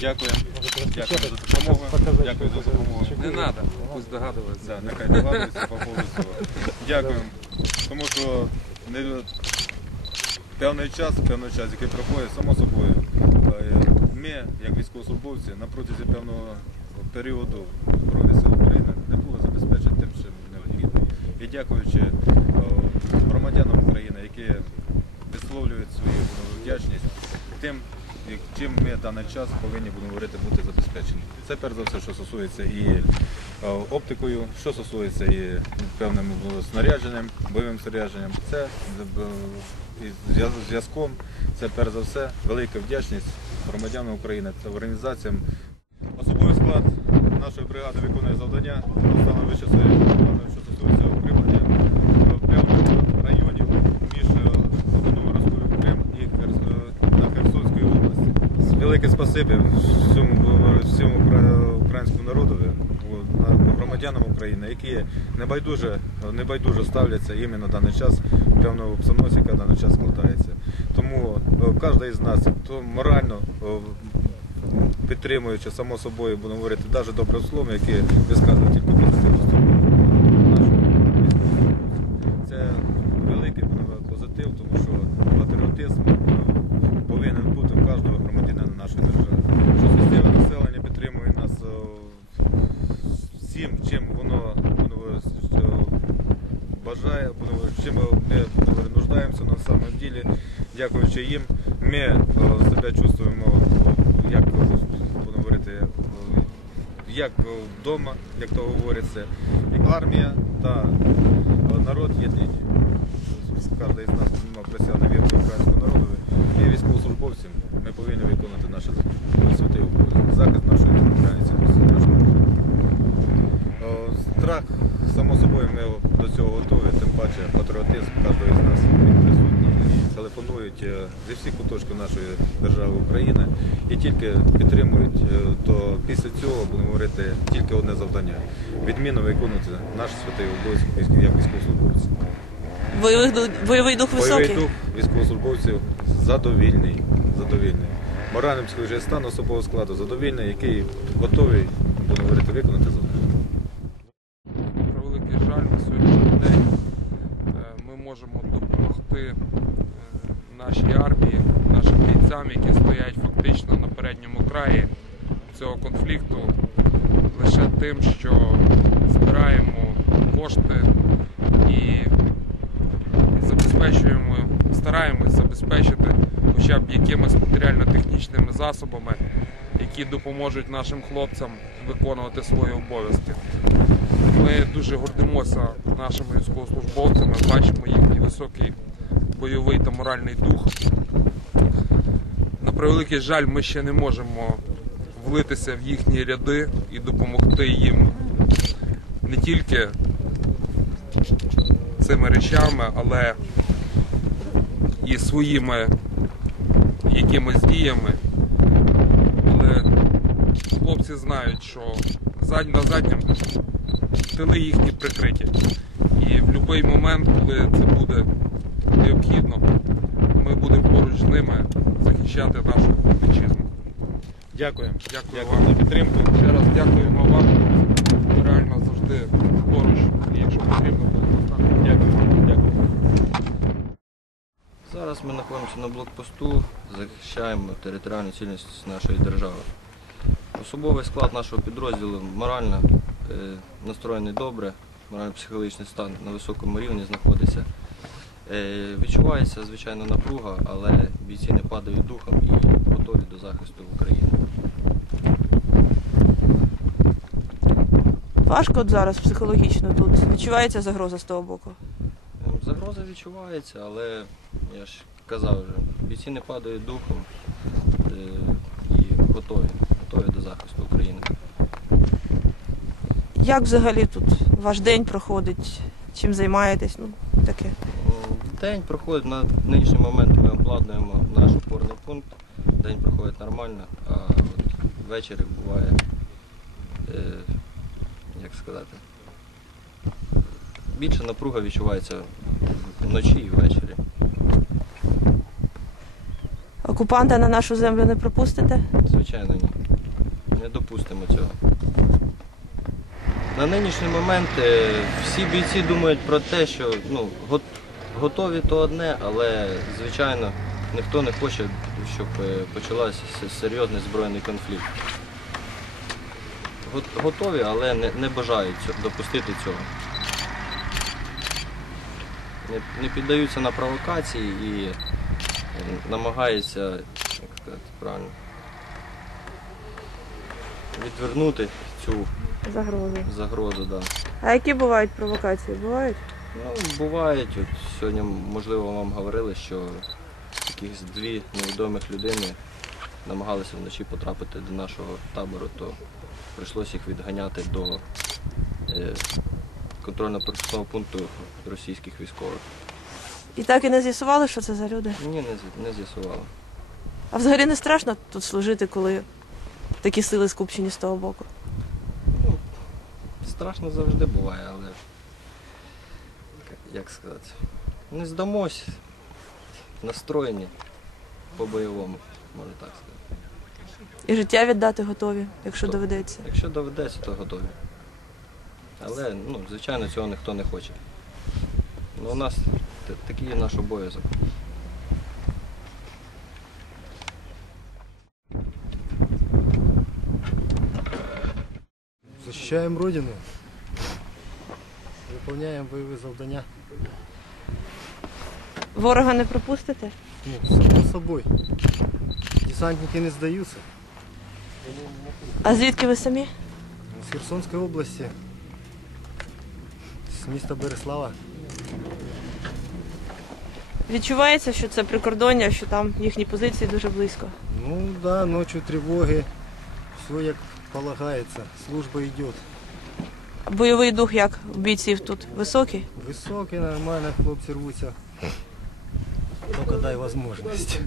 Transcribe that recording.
Дякую. Дякую за допомогу. Дякую за допомогу. Не треба, пусть догадуватися. Да, нехай догадуються по поводу цього. Дякую. Тому що не, певний час, певний час, який проходить, само собою, е, ми, як військовослужбовці, на протязі певного періоду Збройних сил України не були забезпечені тим, чим необхідно. І дякуючи е, громадянам України, які висловлюють свою вдячність тим, чим ми даний час повинні будемо говорити бути забезпечені. Це перш за все, що стосується і е, оптикою, що стосується і певним снарядженням, бойовим снарядженням. Це е, зв'язком. Це перш за все велика вдячність громадянам України та організаціям. Особовий склад нашої бригади виконує завдання, саме вище що стосується укріплення е, певних районів між е, Новороською Крим і Херс- е, та Херсонської області. Велике спасибі всьому, всьому українському народові, громадянам України, які небайдуже, небайдуже ставляться іменно на даний час певна обстановка, яка в даний час складається. Тому е, кожен із нас то морально е, підтримуючи само собою, будемо говорити, навіть добре словом, які висказують тільки позитивну сторону нашого військового. Це великий будемо, позитив, тому що патріотизм е, повинен бути у кожного громадянина нашої держави. Що місцеве населення підтримує нас е, всім, чим воно будемо говорити, що бажає, будемо говорити, чим ми будемо говорити, нуждаємося на самом ділі. Дякуючи їм, ми е, себе чувствуємо, е, як будемо говорити, е, як вдома, як то говориться, як армія та е, народ єдині. Кожен із нас мав присягне вірити українському народу і військовослужбовцям. Ми повинні виконати наші святий захист нашої. Е, Страх, само собою, ми до цього готові, тим паче патріотизм кожного з нас. Телефонують е, зі всіх куточків нашої держави України і тільки підтримують, е, то після цього будемо говорити тільки одне завдання відмінно виконувати наш святий обов'язок як військовослужбовців. Бойовий, бойовий дух високий. Бойовий дух військовослужбовців задовільний. задовільний. Моральний психологічний стан особового складу задовільний, який готовий будемо говорити, виконати завдання. Про великий жаль на сьогоднішній день е, ми можемо допомогти нашій армії, нашим бійцям, які стоять фактично на передньому краї цього конфлікту, лише тим, що збираємо кошти і забезпечуємо, стараємось забезпечити хоча б якимись матеріально-технічними засобами, які допоможуть нашим хлопцям виконувати свої обов'язки. Ми дуже гордимося нашими військовослужбовцями, бачимо їхній високий бойовий та моральний дух. На превеликий жаль, ми ще не можемо влитися в їхні ряди і допомогти їм не тільки цими речами, але і своїми якимись діями. Але хлопці знають, що на задньому тили їхні прикриті. І в будь-який момент, коли це буде необхідно, ми будемо поруч з ними захищати нашу вітчизну. Дякую. Дякую Дякую вам. за підтримку. Ще раз дякуємо вам. Реально завжди поруч. І якщо потрібно, доставити. Дякую. Дякую. Зараз ми знаходимося на блокпосту, захищаємо територіальну цілісність нашої держави. Особовий склад нашого підрозділу морально е, настроєний добре, морально-психологічний стан на високому рівні знаходиться. Е, відчувається, звичайно, напруга, але бійці не падають духом і готові до захисту України. Важко от зараз психологічно тут. Відчувається загроза з того боку. Е, Загроза відчувається, але я ж казав вже, бійці не падають духом е, і готові, готові до захисту України. Як взагалі тут ваш день проходить? Чим займаєтесь? Ну, таке. День проходить на нинішній момент. Ми обладнуємо наш опорний пункт. День проходить нормально, а от ввечері буває, е, як сказати, більше напруга відчувається вночі і ввечері. Окупанта на нашу землю не пропустите? Звичайно, ні. Не допустимо цього. На нинішній момент е, всі бійці думають про те, що ну, готові то одне, але звичайно ніхто не хоче, щоб е, почався серйозний збройний конфлікт. Готові, але не, не бажають допустити цього. Не, не піддаються на провокації і е, намагаються, як сказати правильно, відвернути цю Загрози. загрозу. Да. А які бувають провокації? Бувають? Ну, бувають. От сьогодні, можливо, вам говорили, що якісь дві невідомих людини намагалися вночі потрапити до нашого табору, то прийшлося їх відганяти до е, контрольно-пропускного пункту російських військових. І так і не з'ясували, що це за люди. Ні, не, не з'ясували. А взагалі не страшно тут служити, коли такі сили скупчені з того боку. Страшно завжди буває, але як сказати, не здамось, настроєні по-бойовому, можна так сказати. І життя віддати готові, якщо Хто? доведеться. Якщо доведеться, то готові. Але, ну, звичайно, цього ніхто не хоче. Ну, у нас такий наш обов'язок. Защищаємо Родину. Виконуємо бойові завдання. Ворога не пропустите? Ну, само собою. Десантники не здаються. А звідки ви самі? З Херсонської області. З міста Береслава. Відчувається, що це прикордоння, що там їхні позиції дуже близько. Ну да, ночью тривоги. Все як полагається. Служба йде. Бойовий дух як у бійців тут високий. Високий, нормально, хлопці рвуться. Тільки дай можливість.